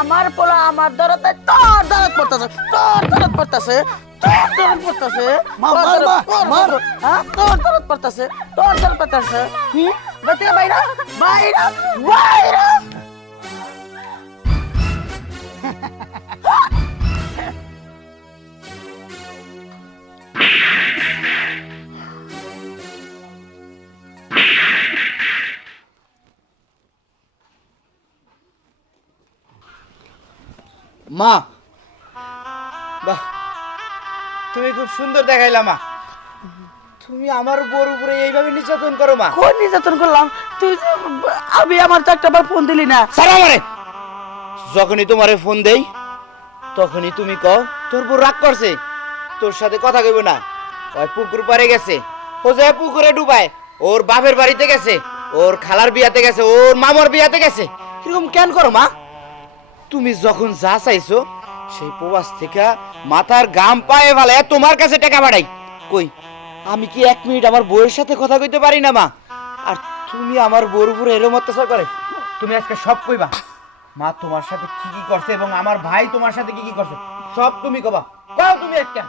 আমার পোলা আমার দরতে তোর দরদ পড়তাছে তোর দরদ পড়তাছে তোর দরদ পড়তাছে হ্যাঁ তোর দরদ পড়তাছে তোর দরদ পড়তাছে বেতে বাইরা বাইরা বাইরা মা, বাহ, তুমি খুব সুন্দর দেখাইলা মা। তুমি আমার বউর উপরে এইভাবে নির্যাতন করো মা? কোন নির্যাতন করলাম তুই আমি আমার তো একটা বার ফোন দিলি না সারা আমারে। যখনই তোমারে ফোন দেই তখনই তুমি কও তোর বউ রাগ করছে, তোর সাথে কথা কইব না, ওই পুকুর পাড়ে গেছে, ও যায় পুকুরে ডুবায়, ওর বাপের বাড়িতে গেছে, ওর খালার বিয়াতে গেছে, ওর মামার বিয়াতে গেছে। এরকম কেন করো মা? তুমি যখন যা চাইছো সেই প্রবাস থেকে মাথার গাম পায়ে ফেলে তোমার কাছে টাকা বাড়াই। কই আমি কি 1 মিনিট আমার বউয়ের সাথে কথা কইতে পারি না মা? আর তুমি আমার বউর উপরে এরকম অত্যাচার করে? তুমি আজকে সব কইবা মা তোমার সাথে কি কি করছে এবং আমার ভাই তোমার সাথে কি কি করছে সব তুমি কবা। কও তুমি আজকে।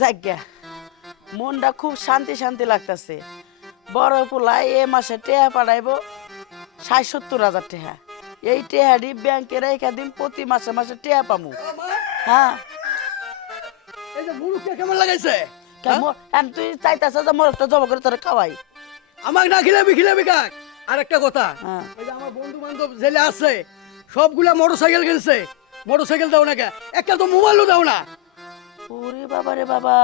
যাজ্ঞা মনটা খুব শান্তি শান্তি লাগতেছে। বড় পোলাই এ মাসে টেহা পাঠাইবো ৬০-৭০ হাজার টেহা। এই টেহাটি ব্যাংকে রেখে দিন, প্রতি মাসে মাসে টেহা পামু। হ্যাঁ এই যে মুরুখকে কেমন লাগাইছে? কেমন তুই চাইতেছ যে মোর একটা জব করে তোরে খাওয়াই? আমাকে না খিলাবি কাক। আর একটা কথা, হ্যাঁ। এই যে আমার বন্ধু বান্ধব জেলে আছে সবগুলা মোটরসাইকেল কিনছে। মোটরসাইকেল দাও না কে? একটা তো মোবাইলও দাও না। ওরে বাবা রে বাবা,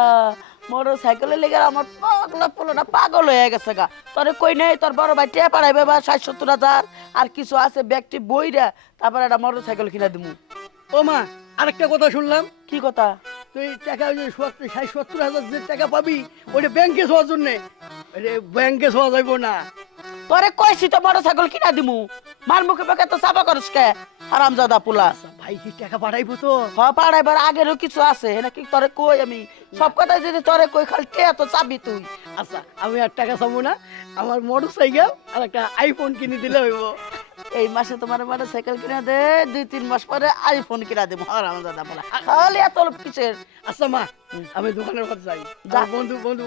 মোটর সাইকেলে লেগে আমার পাগলা পোলাটা পাগল হয়ে গেছে গা। তোরে কই নেই তোর বড় ভাই টেহা পাঠাইবে বা ৬০-৭০ হাজার, আর কিছু আছে ব্যক্তি বইরা, তারপরে একটা মোটর সাইকেল কিনা দিমু। ও মা, আরেকটা কথা শুনলাম, কি কথা? তুই টাকা ওই যে ৬০-৭০ হাজার যে টাকা পাবি ওইটা ব্যাংকে শোয়ার জন্যে। ব্যাংকে শোয়া যাইব না। তোরে কইছি তো মোটর সাইকেল কিনা দিমু, মার মুখে পেকে তো চাপা করিস কে হারামজাদা পোলা। আচ্ছা, ভাই কি টাকা পাঠাইবো তো? হ পাড়াইবার আগেরও কিছু আছে নাকি তোরে কই? আমি সব কথাই যদি তোরে কই খালি টেহা তো চাবি তুই। আচ্ছা, আমি আর টাকা চাবো না, আমার মোটরসাইকেল আর একটা আইফোন কিনে দিলে হইব। এই মাসে তোমার মোটর সাইকেল কিনা দে, 2-3 মাস পরে আইফোন কিনা দেবো হারামজাদা পোলা। খালি এত কিসের? আচ্ছা মা, আমি দোকানের পর যাই। যা। আমার বন্ধু বন্ধু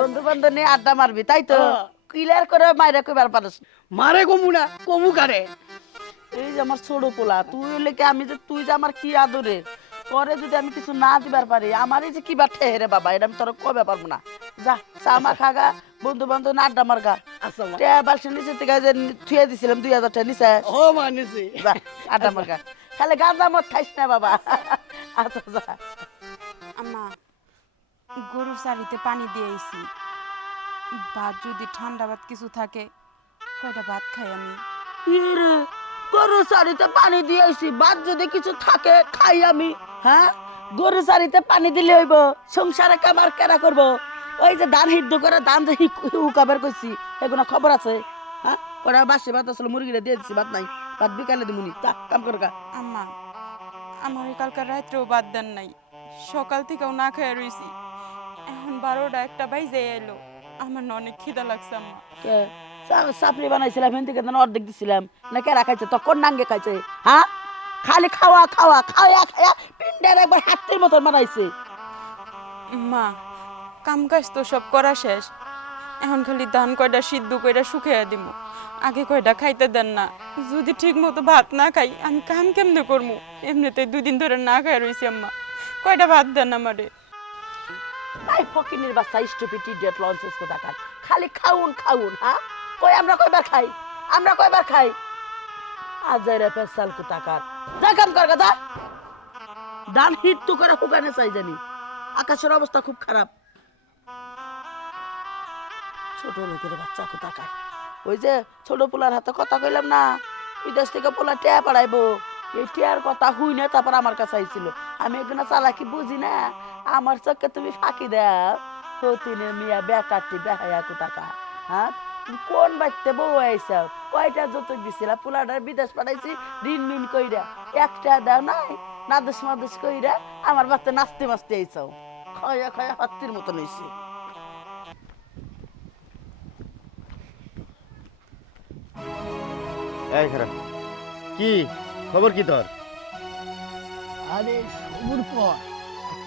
বন্ধু বান্ধব নিয়ে আড্ডা মারবি তাই তো? ক্লিয়ার করে মাইরা কইবার পারিস? মারে কমু না, কমু কারে? এই যে আমার ছোট পোলা, তুই হইলে কি আমি যে তুই যে আমার কি আদরে, পরে যদি আমি কিছু না দিবার পারি আমার এই যে কি বা ঠেহে বাবা, এটা আমি তোর কবে পারবো না। যা চা মা খাগা, বন্ধু বান্ধব না আড্ডা মারগা। আচ্ছা মা। বালসের নিচে থেকে যে থুয়ে দিছিলাম 2000 টাকা নিচে, ও মানেছি। যা আড্ডা মারগা। খালি গাঁজা মদ খাইস না বাবা। আচ্ছা যা। আম্মা, গরুর চারিতে পানি দিয়ে আইছি, ভাত যদি ঠান্ডা ভাত কিছু থাকে কয়টা ভাত খাই আমি। ইরে, গরু চারিতে পানি দিয়ে আইছি, ভাত যদি কিছু থাকে খাই আমি। হ্যাঁ, গরু চারিতে পানি দিলে হইব? সংসারে কামার কেনা করবো? ওই যে ধান হিদ্ধ করে ধান যে উকাবার করছি এগুলো খবর আছে? হ্যাঁ, কটা বাসি ভাত আসলে মুরগিটা দিয়ে দিচ্ছি, ভাত নাই, ভাত বিকালে দিমুনি। যা কাম কর গা। আম্মা, আমার ওই কালকার রাত্রেও বাদ দেন নাই, সকাল থেকেও না খেয়ে রইছি, এখন 12টা-1টা বাজে এলো, আমার না অনেক খিদা লাগছে আম্মা। চাপড়ি বানাইছিলাম হেন থেকে অর্ধেক দিছিলাম না, কেরা খাইছে তখন নাঙ্গে খাইছে? হ্যাঁ, খালি খাওয়া খাওয়া খাওয়া খাওয়া পিন্ডার একবার হাতের মতন বানাইছে। মা, কাম কাজ তো সব করা শেষ, এখন খালি ধান কয়টা সিদ্ধ কয়টা শুকাইয়া দিব, আগে কয়টা খাইতে দেন না। যদি ঠিক মতো ভাত না খাই আমি কাম কেমনে করবো? এমনিতে 2 দিন ধরে না খাই রইছি আম্মা, কয়টা ভাত দেন আমারে। তাই ফকিনের বাচ্চা স্টুপিড ইডিয়েট লঞ্চেস কোথা খায়, খালি খাউন খাউন। হ্যাঁ, কই আমরা কয়বার খাই? আমরা কয়বার খাই? আজাইরা পেছাল কোথা কার। যা কাম কর গা, যা। ডান হিট তো করে হুকানে চাই জানি, আকাশের অবস্থা খুব খারাপ। ছোট লোকের বাচ্চা কোথা কার। ওই যে ছোট পোলার হাতে কথা কইলাম না, বিদেশ থেকে পোলা টেয়া পাঠাইবো, এই টেয়ার কথা হুই না তারপর আমার কাছে আইছিল। আমি এগুলো চালাকি বুঝি না, আমার চোখে তুমি ফাঁকি দাও। হতিনে মিয়া বেকারটি বেহায়া কোথাকা। হ্যাঁ, তুমি কোন বাড়িতে বউ আইসাও? কয়টা যৌতুক দিছিলা? পোলাটার বিদেশ পাঠাইছি ঋণ মিন কইরা, একটা দাও নাই, নাদুস মাদুস কইরা আমার বাচ্চা নাচতে মাসতে আইসাও। খয়া খয়া হাতির মতন হইছে। এই খারাপ কি খবর কি তোর? আরে সবুর পর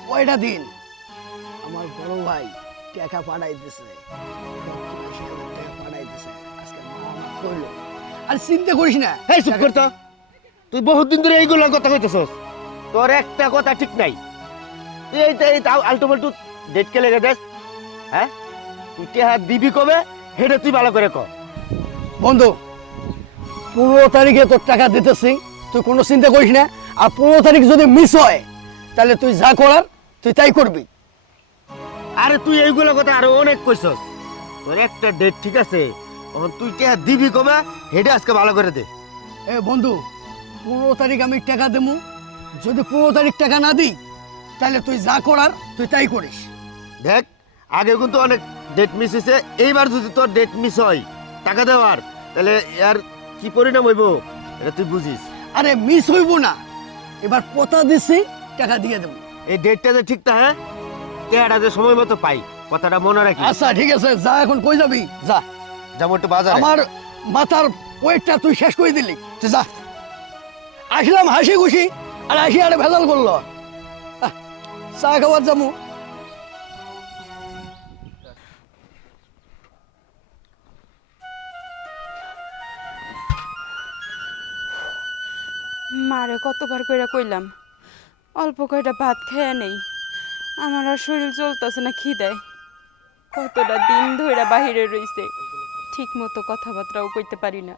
কয়টা দিন আমার বড় ভাই টাকা পাঠাই দিছে, 70,000 টাকা পাঠাই দিছে। আজকে মা আমার কইলো, আর চিন্তা করিস না। এই চুপ কর তো, তুই বহুত দিন ধরে এইগুলো কথা কইতেছস, তোর একটা কথা ঠিক নাই। তুই এই আলটু পাল্টু ডেট কে লেগে দেস, হ্যাঁ? তুই টেহা দিবি কবে হেডে তুই ভালো করে ক। বন্ধু 15 তারিখে তোর টাকা দিতেছি, তুই কোনো চিন্তা করিস না। আর 15 তারিখ যদি মিস হয় তাহলে তুই যা করার তুই তাই করবি। আরে তুই এইগুলো কথা আরো অনেক কইছস, তোর একটা ডেট ঠিক আছে, এখন তুই টেহা দিবি কবে হেডে আজকে ভালো করে দে। এ বন্ধু 15 তারিখ আমি টাকা দেবো, যদি 15 তারিখ টাকা না দিই তাহলে তুই যা করার তুই তাই করিস। দেখ আগে কিন্তু অনেক ডেট মিস হয়েছে, এইবার যদি তোর ডেট মিস হয় টাকা দেওয়ার, তাহলে এর কি পরিণাম হইব এটা তুই বুঝিস। আরে মিস হইব না, এবার কথা দিছি টাকা দিয়ে দেবো। এই ডেটটা যে ঠিক তা, হ্যাঁ টেহাটা যে সময় মতো পাই, কথাটা মনে রাখি। আচ্ছা ঠিক আছে, যা এখন কই যাবি যা। যেমন একটু বাজার আমার মাথার ওয়েটটা তুই শেষ করে দিলি, তুই যা। আসলাম হাসি খুশি, আর হাসি আরে ভেজাল করলো। আহ, চা খাবার যাবো। মারে কতবার কইরা কইলাম অল্প কয়টা ভাত খেয়ে নেই, আমার আর শরীর চলতেছে না খিদায়। কতটা দিন ধইরা বাহিরে রইছে, ঠিক মতো কথাবার্তাও কইতে পারি না,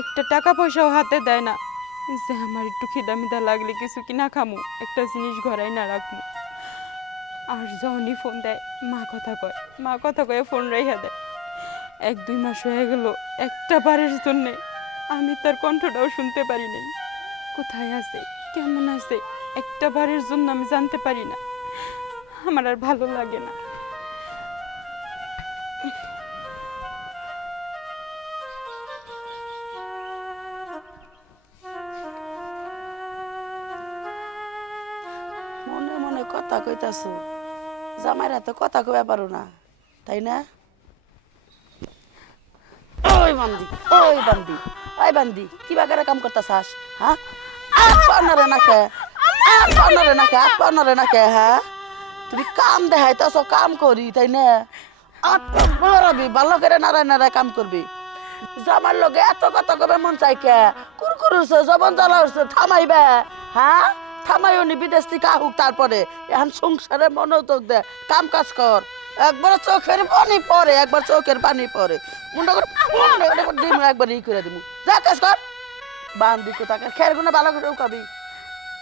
একটা টাকা পয়সাও হাতে দেয় না যে আমার একটু খিদা মিদা লাগলে কিছু কিনা খামু, একটা জিনিস ঘরাই না রাখমু। আর যখনই ফোন দেয় মা কথা কয়ে ফোন রাইহা দেয়। 1-2 মাস হয়ে গেল একটা বারের জন্যে আমি তার কণ্ঠটাও শুনতে পারি নাই। কোথায় আছে, কেমন আছে, একটা বারের জন্য আমি জানতে পারি না। আমার আর ভালো লাগে না। মনে মনে কথা কইতাছো, জামাইরা তো কথা কইয়া পারো না, তাই না? ওই বান্দি, ওই বান্দি, ওই বান্দি, কি বাগারে কাম করতাছাস? হ্যাঁ, আর পানারে নাকে, আর পানারে নাকে, আর পানারে নাকে, হ্যাঁ? তুমি কাম দেখাইতাছো, কাম করি, তাই না? আর মারাবি, ভালো করে নাড়ায় নাড়ায় কাম করবি। জামার লগে এত কথা কবে মন চাই কে? কুরকুর হচ্ছে, জবন জ্বালা হচ্ছে, থামাইবে, হ্যাঁ? থামাই উনি বিদেশ থেকে আহুক, তারপরে এখন সংসারে মনোযোগ দে, কাম কাজ কর। একবার চোখের পানি পরে, একবার চোখের পানি পরে, মুন্ডা করে দিমু, একবার ই করে দিমু। যা কাজ কর, বান্দি কোথাকার, খের গুনা ভালো করে উকাবি।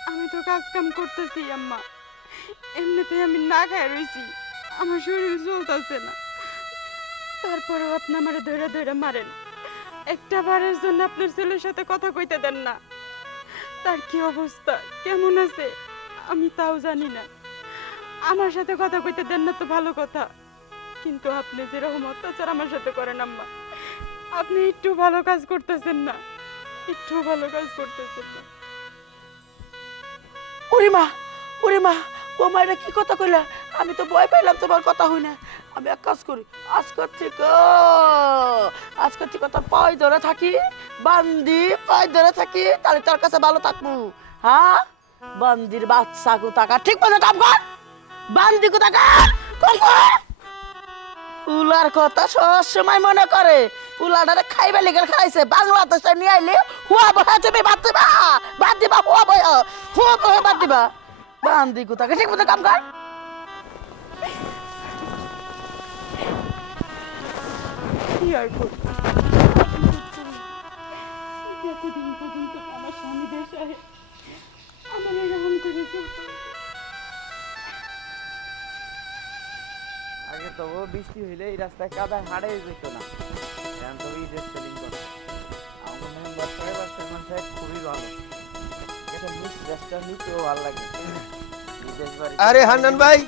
আমি তো কাজ কাম করতেছি আম্মা, এমনিতে আমি না খাই রইছি, আমার শরীর চলতেছে না। তারপরেও আপনি আমার ধরে ধরে মারেন, একটা বারের জন্য আপনার ছেলের সাথে কথা কইতে দেন না। তার কি অবস্থা, কেমন আছে আমি তাও জানি না। আমার সাথে কথা কইতে দেন না তো ভালো কথা, কিন্তু আপনি যেরকম অত্যাচার আমার সাথে করেন আম্মা, আপনি একটু ভালো কাজ করতেছেন না, একটু ভালো কাজ করতেছেন না। ওরে মা, ও মায়েরা কি কথা কইলা? আমি তো ভয় পাইলাম তোমার কথা হই না। আমি এক কাজ করি, আজকের থেকে তো পাই ধরে থাকি, বান্দি পাই ধরে থাকি, তাহলে তার কাছে ভালো থাকবো। হ্যাঁ, বান্দির বাচ্চা কোথাকার, ঠিক মতো কাম কর, বান্দি কোথাকার, কম কর। পুলার কথা সব সময় মনে করে, পুলাটারে খাইবে লেগে খাইছে, বাংলাদেশে নিয়ে আইলে হুয়া বয়া তুমি বাদ দিবা, হুয়া বয়া বাদ দিবা। বান্দি কোথাকার, ঠিক মতো কাম কর। কি আর করি, এতদিন পর্যন্ত আমার স্বামী দেশে আমার এরকম করে চলতো। আগে তো ও বৃষ্টি হইলে এই রাস্তায় কাদায় হাড়ে যেত না, এখন তো ঈদের সেলিং করে। আমার মেম্বার সাহেব আর সেলমান সাহেব খুবই ভালো, এটা মিস রাস্তা নিতেও ভালো লাগে। বিদেশ বাড়ি। আরে হান্নান ভাই,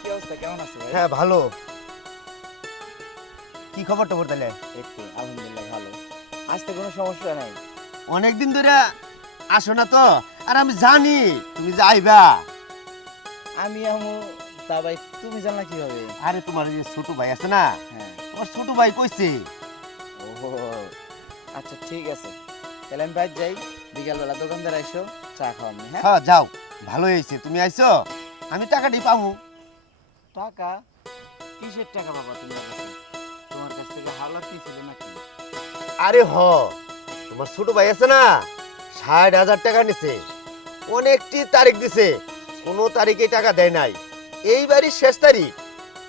কি অবস্থা, কেমন আছে ভাই? হ্যাঁ ভালো। কি খবর টবর তাহলে? এই তো আলহামদুলিল্লাহ ভালো, আজ তো কোনো সমস্যা নাই। অনেকদিন ধরে আসো না তো, আর আমি জানি তুমি যে আইবা। আমি তা ভাই তুমি জানলা কিভাবে? আরে তোমার যে ছোট ভাই আছে না, হ্যাঁ। তোমার ছোট ভাই কইছে ও ও আচ্ছা ঠিক আছে, তাহলে আমি বাইরে যাই, বিকালবেলা দোকানদার আইসো, চা খাওয়ামনি। হ্যাঁ হ্যাঁ যাও, ভালো হয়েছে তুমি আইছো, আমি টাকাটি পাবো। টাকা? কিসের টাকা বাবা তুমি আমার কাছে? তোমার কাছ থেকে হাওলাত কি ছিল নাকি? আরে তোমার ছোট ভাই আছে না, 60,000 টাকা নিছে, অনেকটি তারিখ দিছে, কোনো তারিখে টাকা দেয় নাই, এইবারই শেষ তারিখ,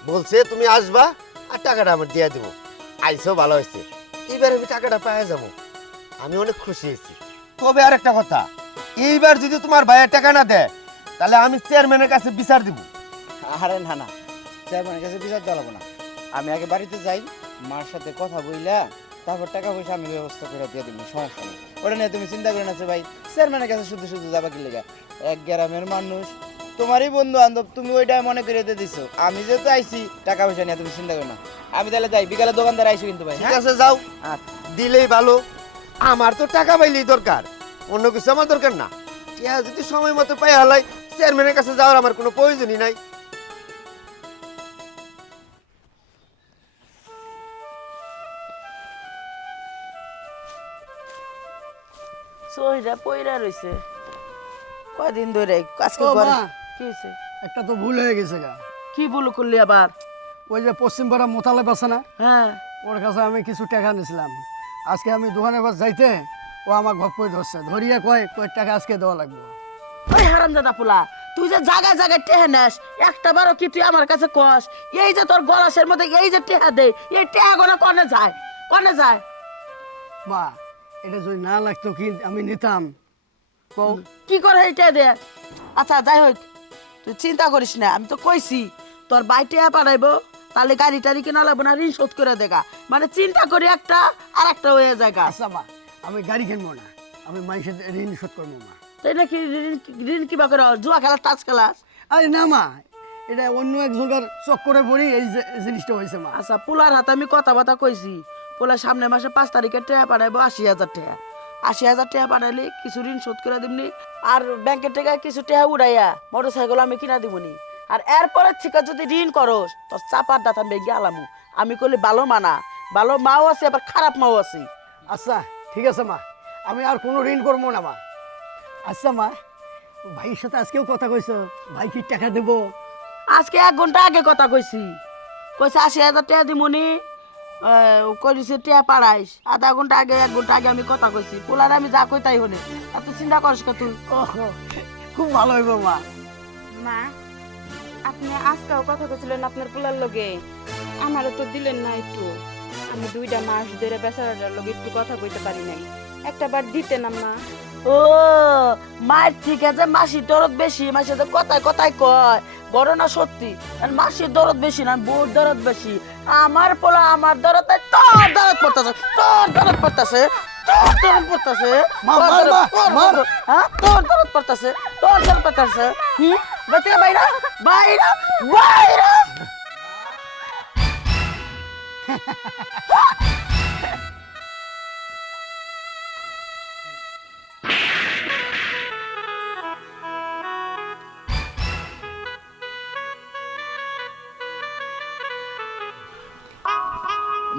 বলছে তুমি আসবা আর টাকাটা আমার দিয়ে দেবো। আইসো, ভালো হয়েছে, এইবার আমি টাকাটা পেয়ে যাবো, আমি অনেক খুশি হয়েছি। তবে আর একটা কথা, এইবার যদি তোমার ভাইয়ের টাকা না দেয় তাহলে আমি চেয়ারম্যানের কাছে বিচার দিব। আরে না না, চেয়ারম্যানের কাছে বিচার দেওয়া লাগবো না, আমি আগে বাড়িতে যাই, মার সাথে কথা বইলা তারপর টাকা পয়সা আমি ব্যবস্থা করে দিয়ে দিব, সমস্যা নেই, ওটা নিয়ে তুমি চিন্তা করে না ভাই। চেয়ারম্যানের কাছে শুধু শুধু যাবা কি লেগা? এক গ্রামের মানুষ, তোমারই বন্ধু বান্ধব, তুমি ওইটা মনে করে দিয়ে দিছো, আমি যেহেতু আইছি টাকা পয়সা নিয়ে তুমি চিন্তা করো না। আমি তাহলে যাই, বিকালে দোকানদার আইসো কিন্তু ভাই। ঠিক আছে যাও, আচ্ছা। দিলেই ভালো, আমার তো টাকা পাইলেই দরকার, অন্য কিছু আমার দরকার না। টাকা যদি সময় মতো পাই হালাই, চেয়ারম্যানের কাছে যাওয়ার আমার কোনো প্রয়োজনই নাই। সহিরা পইরা রইছে কয়দিন ধরে, আজকে ও ঘরে মা। কি হয়েছে? একটা তো ভুল হয়ে গেছে গা। কি ভুল করলি আবার? ওই যে পশ্চিমপাড়া মোতালেব আছে না, হ্যাঁ, ওর কাছে আমি কিছু টাকা নিয়েছিলাম, আজকে আমি দোকানে বাস যাইতে ও আমার ঘর করে ধরছে, ধরিয়া কয় কয় টাকা আজকে দেওয়া লাগবে। ওই হারামজাদা পোলা, তুই যে জায়গায় জায়গায় টেহা নেস, একটা বারও কি তুই আমার কাছে কস? এই যে তোর গলাসের মধ্যে এই যে টেহা দে, এই টেহা গোনা কনে যায়, কনে যায়? মা, এটা যদি না লাগতো কি আমি নিতাম কও? কি করে এই টেহা দে? আচ্ছা যাই হোক, তুই চিন্তা করিস না, আমি তো কইছি তোর বাই টেহা পাঠাইবো, তাহলে গাড়ি টাড়ি কেনা লাগবে না, ঋণ শোধ করে দেখা, মানে চিন্তা করি একটা আর একটা হয়ে যায় গা। আচ্ছা মা, আমি গাড়ি কিনবো না, আমি মাইসের ঋণ শোধ করবো মা। তাই নাকি? ঋণ কিবা করে? জুয়া খেলা, টাচ খেলাস? আরে না মা, এটা অন্য এক জোগাড় চক্করে পড়ি এই জিনিসটা হয়েছে মা। আচ্ছা, পোলার হাতে আমি কথা কইছি, পোলা সামনে মাসে 5 তারিখে টাকা পাঠাইবো 80,000 টাকা, 80,000 টাকা পাঠাইলে কিছু ঋণ শোধ করে দিবনি, আর ব্যাংকের থেকে কিছু টাকা উড়াইয়া মোটর সাইকেল আমি কিনা দিবনি, আর এরপরে থেকে যদি ঋণ করস তোর চাপার দাঁত আমি ভেঙে আলামু। আমি কইলে ভালো মানা, ভালো মাও আছে আবার খারাপ মাও আছে। আচ্ছা ঠিক আছে মা, আমি আর কোনো ঋণ করবো না মা। আচ্ছা মা, ভাইয়ের সাথে আজকেও কথা কইছো, ভাই কি টাকা দেবো? আজকে 1 ঘন্টা আগে কথা কইছি, কইছে 80,000 টাকা দিমুনি, কইছে টাকা পাড়াইস। আধা ঘন্টা আগে 1 ঘন্টা আগে আমি কথা কইছি, পোলার আমি যা কই তাই হনে। এত চিন্তা করিস কা তুই? ওহো, খুব ভালো হইব মা। মা, আপনি আজকেও কথা কইছিলেন আপনার পোলার লগে, আমারও তো দিলেন না একটু। আমি 2টা মাস ধরে বেচারাটার লগে একটু কথা কইতে পারি নাই, একটা বার দিতেন না? ও মায়ের ঠিক আছে, মাসির দরদ বেশি, মাসির তো কথায় কথায় কয়, বড় না সত্যি, আর মাসির দরদ বেশি না, বউর দরদ বেশি। আমার পোলা আমার দরদ নাই, তোর দরদ পড়তেছে, তোর দরদ পড়তেছে, তোর দরদ পড়তেছে, মা, মার, মা, মার। হ্যাঁ তোর দরদ পড়তেছে, তোর দরদ পড়তেছে। বেতে বাইরা বাইরা বাইরা।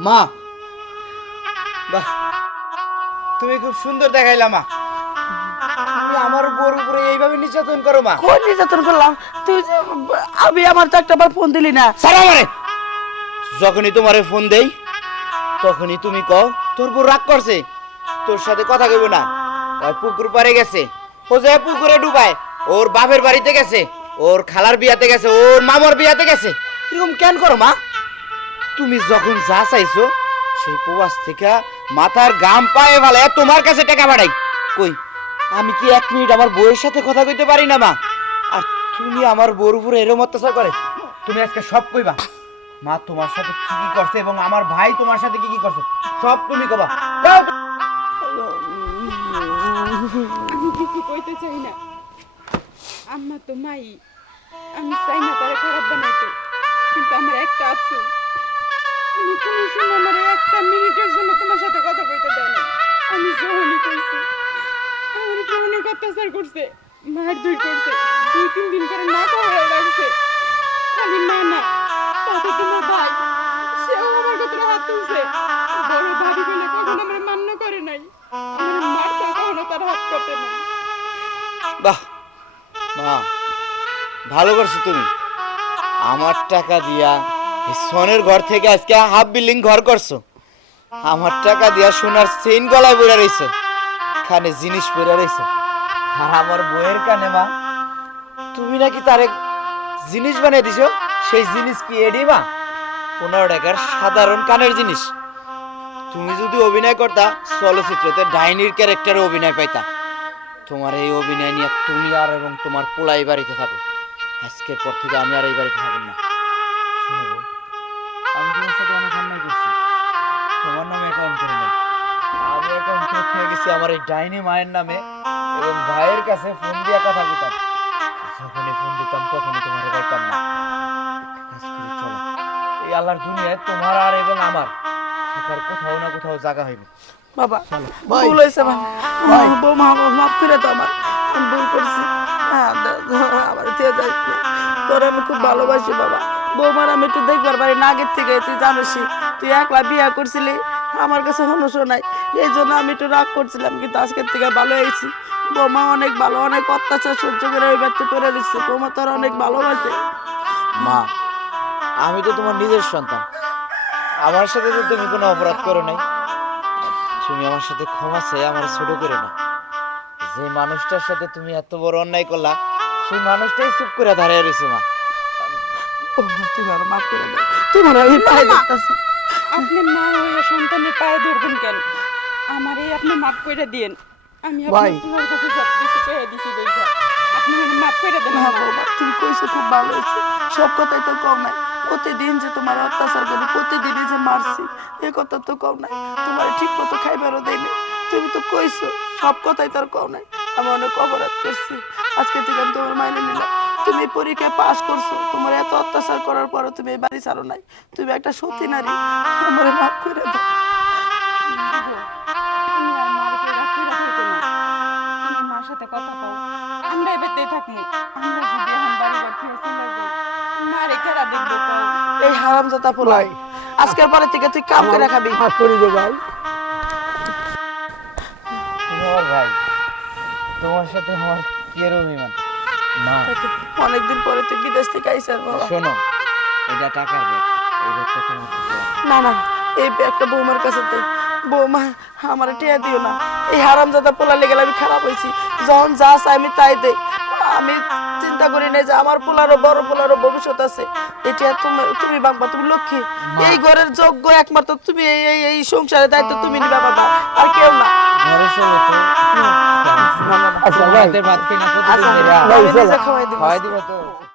মা, বাহ, তুমি খুব সুন্দর দেখাইলা মা, তুমি আমার বউর উপরে এইভাবে নির্যাতন করো মা? কোন নির্যাতন করলাম? তুই যে আমি আমার তো একটা বার ফোন দিলি না। সারা আমারে, যখনই তোমারে ফোন দেই তখনই তুমি কও তোর বউ রাগ করছে, তোর সাথে কথা কইব না, ওই পুকুর পাড়ে গেছে, ও যে পুকুরে ডুবায়, ওর বাপের বাড়িতে গেছে, ওর খালার বিয়াতে গেছে, ওর মামার বিয়াতে গেছে। এরকম কেন করো মা? তুমি যখন যা চাইছো সেই প্রবাস থেকে মাথার গাম পায়ে ভালে তোমার কাছে টাকা পাঠাই, কই আমি কি 1 মিনিট আমার বউয়ের সাথে কথা কইতে পারি না মা? আর তুমি আমার বউর উপরে এরকম অত্যাচার করে, তুমি আজকে সব কইবা মা, তোমার সাথে কি কি করছে এবং আমার ভাই তোমার সাথে কি কি করছে সব তুমি কবা। যাও তো। আমি কিছু কইতে চাই না, আম্মা তো মাই, আমি চাই না তারা খারাপ বানাইতে, কিন্তু আমার একটা আফসোস, আমি কোনো সময় আমার 1 মিনিটের জন্য তোমার সাথে কথা কইতে দেয় না। আমি যখনই কইছি আমার উপর অনেক অত্যাচার করছে, মারধর করছে, 2-3 দিন করে না খাওয়া রাখছে। খালি মা না, তাতে তোমার ভাই, সেও আমার কথা হাত তুলছে, বড় ভাবি বলে ভালো করছো তুমি। আমার টাকা দিয়া এই সোনের ঘর থেকে আজকে হাফ বিল্ডিং ঘর করছো। আমার টাকা দিয়া সোনার চেইন গলায় পরে রইছো, কানে জিনিস পরে রইছো। আর আমার বইয়ের কানে মা তুমি নাকি তারে জিনিস বানিয়ে দিছো। সেই জিনিস কি এডি মা? 15 টাকার সাধারণ কানের জিনিস। তুমি যদি অভিনয় করতা চলচ্চিত্রতে ডাইনির ক্যারেক্টারে অভিনয় পাইতা। তোমার এই অভিনয় নিয়ে তুমি আর এবং তোমার পোলাই বাড়িতে থাকো। আজকের পর থেকে আমি আর এই বাড়িতে থাকব না। শোনো বউ, আমি তোমার সাথে অনেক অন্যায় করছি। তোমার নামে অ্যাকাউন্ট করে নাই, আমি অ্যাকাউন্ট করে গেছি আমার এই ডাইনি মায়ের নামে এবং ভাইয়ের কাছে ফোন দিয়ে কথা বলতাম। যখনই ফোন দিতাম তখনই তোমার পাইতাম না। কাজ করে চলো, এই আল্লাহর দুনিয়ায় তোমার আর এবং আমার থাকার কোথাও না কোথাও জায়গা হইবে। বাবা ভাই। ভুল হয়েছে বৌমা মাফ করে দাও আমার, আমি ভুল করছি। আমার দিয়ে যাই তোর আমি খুব ভালোবাসি বাবা। বৌমার আমি একটু দেখবার পারি না আগের থেকে, তুই জানিসই তুই একলা বিয়া করছিলি, আমার কাছে হনুসও নাই, এই জন্য আমি একটু রাগ করছিলাম। কিন্তু আজকের থেকে ভালো হয়েছি। বৌমা অনেক ভালো, অনেক অত্যাচার সহ্য করে ওই বাচ্চা করে দিচ্ছে। বৌমা তোর অনেক ভালোবাসে। মা, আমি তো তোমার নিজের সন্তান, আমার সাথে তো তুমি কোনো অপরাধ করো নাই। তুমি আমার সাথে ক্ষমা চেয়ে আমার ছোট করে না। যে মানুষটার সাথে তুমি এত বড় অন্যায় করলা সেই মানুষটাই চুপ করে দাঁড়িয়ে রয়েছে। মা, বৌমা তুমি আর মাফ করে দাও, তোমার আমি পায়ে ধরতেছি। আপনি মা হয়ে সন্তানের পায়ে ধরবেন কেন? আমারে আপনি মাফ করে দিয়েন। আমি ভাই। আপনার কাছে সব কিছু কয়ে দিছি দেখা, আপনি আমারে মাফ করে দেন। না বৌমা তুমি কইছো খুব ভালো হয়েছে, সব কথাই তো কম নাই। প্রতিদিন যে তোমার অত্যাচার করি, প্রতিদিনই যে মারছি, এ কথা তো কম নাই। তোমার ঠিক মতো খাইবারও দেয়নি, তুমি তো কইছো, সব কথাই তোর কম নাই। আমি অনেক অপরাধ করছি, আজকে থেকে আমি তোমার মাইনে নিলাম। তুমি পরীক্ষায় পাশ করছো, তোমার এত অত্যাচার করার পরও তুমি এই বাড়ি ছাড়ো নাই। তুমি একটা সতী নারী, আমার মাফ করে দাও। তুমি আর মার উপরে রাগ করে থেকো না। তুমি মার সাথে কথা কও, আমরা এবারতেই থাকবো। আমরা যদি এখন বাড়ি ঘর থেকে চলে যাই, মারে কেরা দেখবো কও? এই হারামজাদা পোলাই, আজকের পরে থেকে তুই কাম করে খাবি। মাফ করে দে ভাই। তুমি আমার ভাই, তোমার সাথে আমার কি এর অভিমান? মা অনেকদিন পরে তুই বিদেশ থেকে আইসার বাবা। শোনো, এটা টাকার ব্যাগ, এই ব্যাগটা তোমার কাছে আছে। না না, এই ব্যাগটা বৌমার কাছে দে। বৌমা আমার টিয়া দিও না, এই হারামজাদা পোলা লেগে আমি খারাপ হয়েছি। যখন যা চাই আমি তাই দেই। আমি চিন্তা করি না যে আমার পোলারও বড় পোলারও ভবিষ্যৎ আছে। এটা তুমি বাবা, তুমি লক্ষ্মী, এই ঘরের যোগ্য একমাত্র তুমি। এই সংসারের দায়িত্ব তুমি নিবা বাবা, আর কেউ না। ঘরে চলো তো। আচ্ছা ভাই। ভাত খেয়ে না আচ্ছা, প্রতিদিন ভাই, আমি নিজে চলো। খাওয়াই দিব। খাওয়াই দিবা তো?